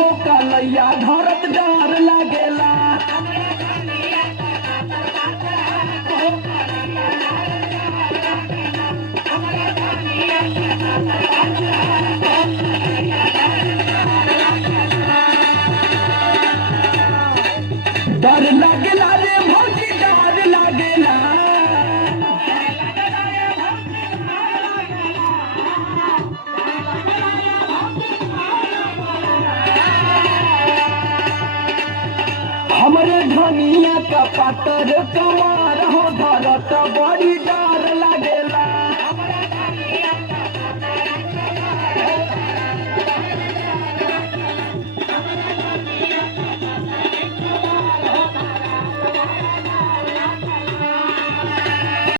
हो कलैया धरत डर लागेला। डर लागेला रे भौजी डर लागेला। हमरे धनिया का पातर कमार हो धरत बड़ी डर लागे।